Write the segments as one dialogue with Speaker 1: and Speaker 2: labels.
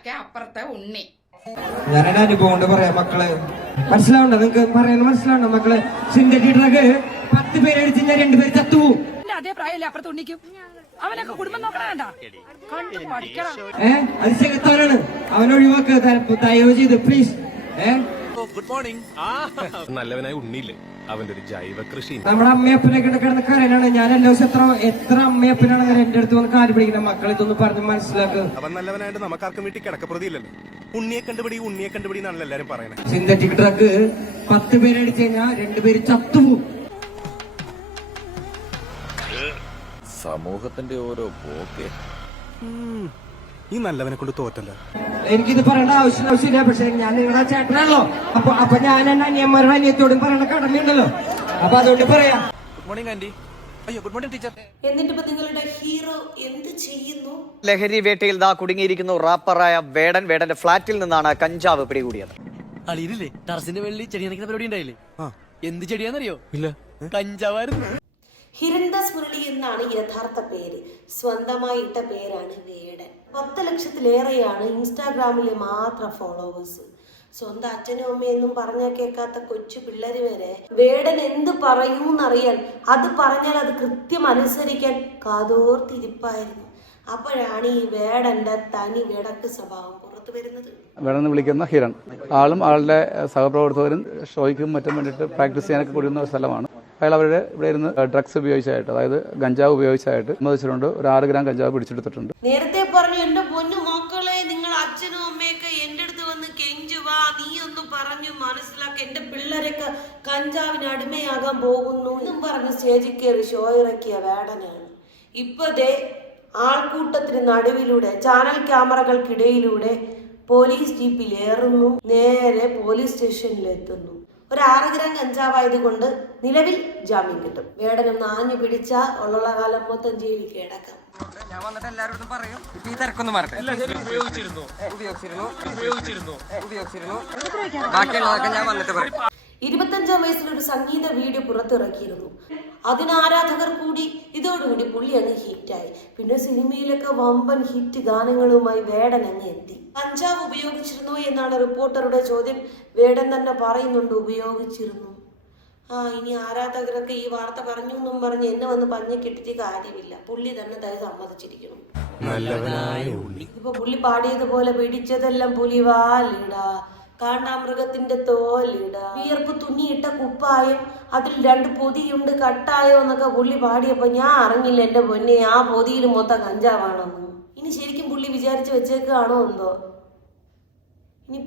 Speaker 1: ചക്ക അപ്പുറത്തെ ഉണ്ണി.
Speaker 2: ഞാനെന്റെ അനുഭവം കൊണ്ട് പറയാം മക്കളെ. മനസ്സിലാവണ്ടോ? നിങ്ങക്ക് പറയുന്നത് മനസ്സിലാവണ്ടോ മക്കളെ? സിന്തറ്റിക് ഡ്രഗ് പത്ത് പേരടിച്ച് ഞാൻ രണ്ടുപേര് ചത്തുപോകും
Speaker 3: അതേ പ്രായമല്ലേ അപ്പുറത്ത് ഉണ്ണിക്കും? അവനൊക്കെ കുടുംബം നോക്കണ വേണ്ട കണ്ടു പഠിക്കണം.
Speaker 2: ഏ? അത് ചെകുത്താനാണ്. അവൻ ഒഴിവാക്കുക ത- ദയവ് ചെയ്ത് പ്ലീസ്
Speaker 4: ഗുഡ് മോർണിംഗ് നല്ലവനായ ഉണ്ണിയില്ലേ? അവന്റെ ഒരു ജൈവ കൃഷി
Speaker 2: നമ്മുടെ അമ്മയപ്പനെ കിടക്കുന്ന കരനാണ് ഞാൻ എല്ലാ ദിവസം എത്ര എത്ര അമ്മയപ്പനാണ് എന്റെ അടുത്ത് വന്ന് കാര്യം പിടിക്കുന്നത്? മക്കളെ ഇതൊന്ന് പറഞ്ഞ് മനസ്സിലാക്കുക
Speaker 4: അവൻ നല്ലവനായിട്ട് നമുക്കാർക്കും വീട്ടിൽ കിടക്കപ്രതിയില്ലല്ലോ. ഉണ്ണിയെ കണ്ടുപിടി ഉണ്ണിയെ കണ്ടുപിടി എന്നാണല്ലോ എല്ലാരും പറയുന്നത്
Speaker 2: സിന്തറ്റിക് ഡ്രഗ് പത്ത് പേര് അടിച്ചു കഴിഞ്ഞാൽ രണ്ടുപേര് ചത്തുപോകും.
Speaker 5: സമൂഹത്തിന്റെ ഓരോ പോക്കെ.
Speaker 4: ഈ നല്ലവനെ കൊണ്ട് തോറ്റല്ലോ.
Speaker 2: എനിക്കിത് പറയേണ്ട ആവശ്യം ആവശ്യമില്ല. പക്ഷെ ഞാൻ നിങ്ങളുടെ ചേട്ടനാണല്ലോ. അപ്പൊ അപ്പൊ ഞാൻ എന്നെ അനിയന്മാരുടെ അനിയത്തോടും പറയേണ്ട കടമയുണ്ടല്ലോ. അപ്പൊ അതുകൊണ്ട് പറയാം.
Speaker 4: ഗുഡ് മോർണിംഗ് ആന്റി അയ്യോ ഗുഡ് മോർണിംഗ് ടീച്ചർ
Speaker 6: എന്നിട്ട് ഇപ്പൊ നിങ്ങളുടെ ഹീറോ എന്ത് ചെയ്യുന്നു?
Speaker 7: ലഹരി വേട്ടയിൽ ദാ കുടുങ്ങിയിരിക്കുന്നു റാപ്പറായ വേടൻ. വേടന്റെ ഫ്ലാറ്റിൽ നിന്നാണ് കഞ്ചാവ് പിടികൂടിയത്.
Speaker 8: അളിയിലില്ലേ? ടെറസിന്റെ വെള്ളി ചെടി നനയ്ക്കുന്ന പരിപാടി ഉണ്ടായില്ലേ? എന്ത് ചെടിയാന്നറിയോ ഇല്ല. കഞ്ചാവായിരുന്നു.
Speaker 6: ഹിരൺദാസ് മുരളി എന്നാണ് യഥാർത്ഥ പേര്. സ്വന്തമായിട്ട പേരാണ് വേടൻ. പത്ത് ലക്ഷത്തിലേറെയാണ് ഇൻസ്റ്റാഗ്രാമിലെ മാത്രം ഫോളോവേഴ്സ്. സ്വന്തം അച്ഛനും അമ്മയെന്നും പറഞ്ഞാൽ കേൾക്കാത്ത കൊച്ചു പിള്ളേര് വരെ വേടൻ എന്ത് പറയൂന്നറിയാൻ അത് പറഞ്ഞാൽ അത് കൃത്യം അനുസരിക്കാൻ കാതോർത്തിരിപ്പായിരുന്നു. അപ്പോഴാണ് ഈ വേടന്റെ തനി വേടക്ക് സ്വഭാവം പുറത്തു വരുന്നത്.
Speaker 9: വേണമെന്ന് വിളിക്കുന്ന ഹിരൺ. ആളും ആളുടെ സഹപ്രവർത്തകരും ഷോയ്ക്കും മറ്റും വേണ്ടിയിട്ട് പ്രാക്ടീസ് ചെയ്യാനൊക്കെ കൂടുന്ന ഒരു സ്ഥലമാണ്. അയാൾ അവരുടെ ഇവിടെ ഇരുന്ന് ഡ്രഗ്സ് ഉപയോഗിച്ചായിട്ട് അതായത് കഞ്ചാവ് ഉപയോഗിച്ചായിട്ട് സമ്മതിച്ചിട്ടുണ്ട്. ഒരു ആറ് ഗ്രാം കഞ്ചാവ് പിടിച്ചെടുത്തിട്ടുണ്ട്.
Speaker 6: നേരത്തെ പറഞ്ഞു എന്റെ പൊന്നു മക്കളെ നിങ്ങൾ അച്ഛനും അമ്മയൊക്കെ എന്റെ അടുത്ത് വന്ന് കെഞ്ചുവാ നീ ഒന്ന് പറഞ്ഞു മനസ്സിലാക്കി. എന്റെ പിള്ളേരൊക്കെ കഞ്ചാവിന് അടിമയാകാൻ പോകുന്നു. എന്നും പറഞ്ഞ് സ്റ്റേജിൽ കയറി ഷോ ഇറക്കിയ വേടനാണ്. ഇപ്പൊ ദേ ആൾക്കൂട്ടത്തിന് നടുവിലൂടെ ചാനൽ ക്യാമറകൾക്കിടയിലൂടെ പോലീസ് ജീപ്പിൽ ഏറുന്നു. നേരെ പോലീസ് സ്റ്റേഷനിൽ എത്തുന്നു ഒരു ആറ് ഗ്രാം കഞ്ചാവായതുകൊണ്ട് നിലവിൽ ജാമ്യം കിട്ടും. വേടനം നാഞ്ഞു പിടിച്ച ഉള്ള കാലം മൊത്തം ജയിലിൽ കിടക്കാം.
Speaker 2: ഞാൻ വന്നിട്ട് എല്ലാരോടും പറയും. ഈ തിരക്കൊന്നും മാറട്ടെ. ഉപയോഗിച്ചിരുന്നു. ഉപയോഗിച്ചിരുന്നു. ഉപയോഗിച്ചിരുന്നു. ബാക്കിയുള്ളതൊക്കെ ഞാൻ വന്നിട്ട് പറയും.
Speaker 6: ഇരുപത്തഞ്ചാം വയസ്സിൽ ഒരു സംഗീത വീഡിയോ പുറത്തിറക്കിയിരുന്നു. അതിന് ആരാധകർ കൂടി ഇതോടുകൂടി പുള്ളി അങ്ങ് ഹിറ്റായി പിന്നെ സിനിമയിലൊക്കെ വമ്പൻ ഹിറ്റ് ഗാനങ്ങളുമായി വേടൻ അങ്ങ് എത്തി. കഞ്ചാവ് ഉപയോഗിച്ചിരുന്നു എന്നാണ് റിപ്പോർട്ടറുടെ ചോദ്യം. വേടൻ തന്നെ പറയുന്നുണ്ട് ഉപയോഗിച്ചിരുന്നു. ആ ഇനി ആരാധകരൊക്കെ ഈ വാർത്ത പറഞ്ഞു എന്നും പറഞ്ഞ് എന്നെ വന്ന് പഞ്ഞ കെട്ടിച്ച് കാര്യമില്ല. പുള്ളി തന്നെ തൈ സമ്മതിച്ചിരിക്കുന്നു.
Speaker 4: നല്ലവനായ ഉണ്ണി
Speaker 6: ഇപ്പൊ പുള്ളി പാടിയതുപോലെ പിടിച്ചതെല്ലാം പുലിവാലിട. കാണ്ടാമൃഗത്തിന്റെ തോലിട. വിയർപ്പ് തുന്നിയിട്ട കുപ്പായം അതിൽ രണ്ട് പൊതിയുണ്ട് കട്ടായോ എന്നൊക്കെ പുള്ളി പാടിയപ്പോ ഞാൻ അറിഞ്ഞില്ല എന്റെ പൊന്നെ ആ പൊതിയിൽ മൊത്തം കഞ്ചാവാണെന്ന്. ഇനി ശരിക്കും പുള്ളി വിചാരിച്ചു വെച്ചേക്കാണോ എന്തോ? ഇനി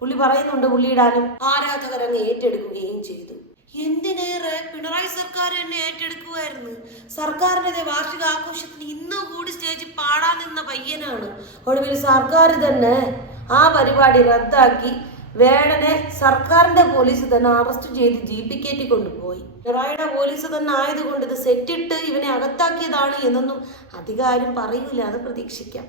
Speaker 6: പുള്ളി പറയുന്നുണ്ട് പുള്ളിയിടാനും. ആരാധകരങ്ങ് ഏറ്റെടുക്കുകയും ചെയ്തു. എന്തിനേറെ പിണറായി സർക്കാർ എന്നെ ഏറ്റെടുക്കുമായിരുന്നു സർക്കാരിന്റെ വാർഷിക ആഘോഷത്തിന് ഇന്നും കൂടി സ്റ്റേജിൽ പാടാൻ നിന്ന പയ്യനാണ്. ഒടുവിൽ സർക്കാർ തന്നെ ആ പരിപാടി റദ്ദാക്കി വേടനെ സർക്കാരിന്റെ പോലീസ് തന്നെ അറസ്റ്റ് ചെയ്ത് ജീപ്പി കൊണ്ടുപോയി. പിണറായിയുടെ പോലീസ് തന്നെ ആയതുകൊണ്ട് ഇത് സെറ്റിട്ട് ഇവനെ അകത്താക്കിയതാണ് എന്നൊന്നും അധികാരം പറയൂല അത് പ്രതീക്ഷിക്കാം.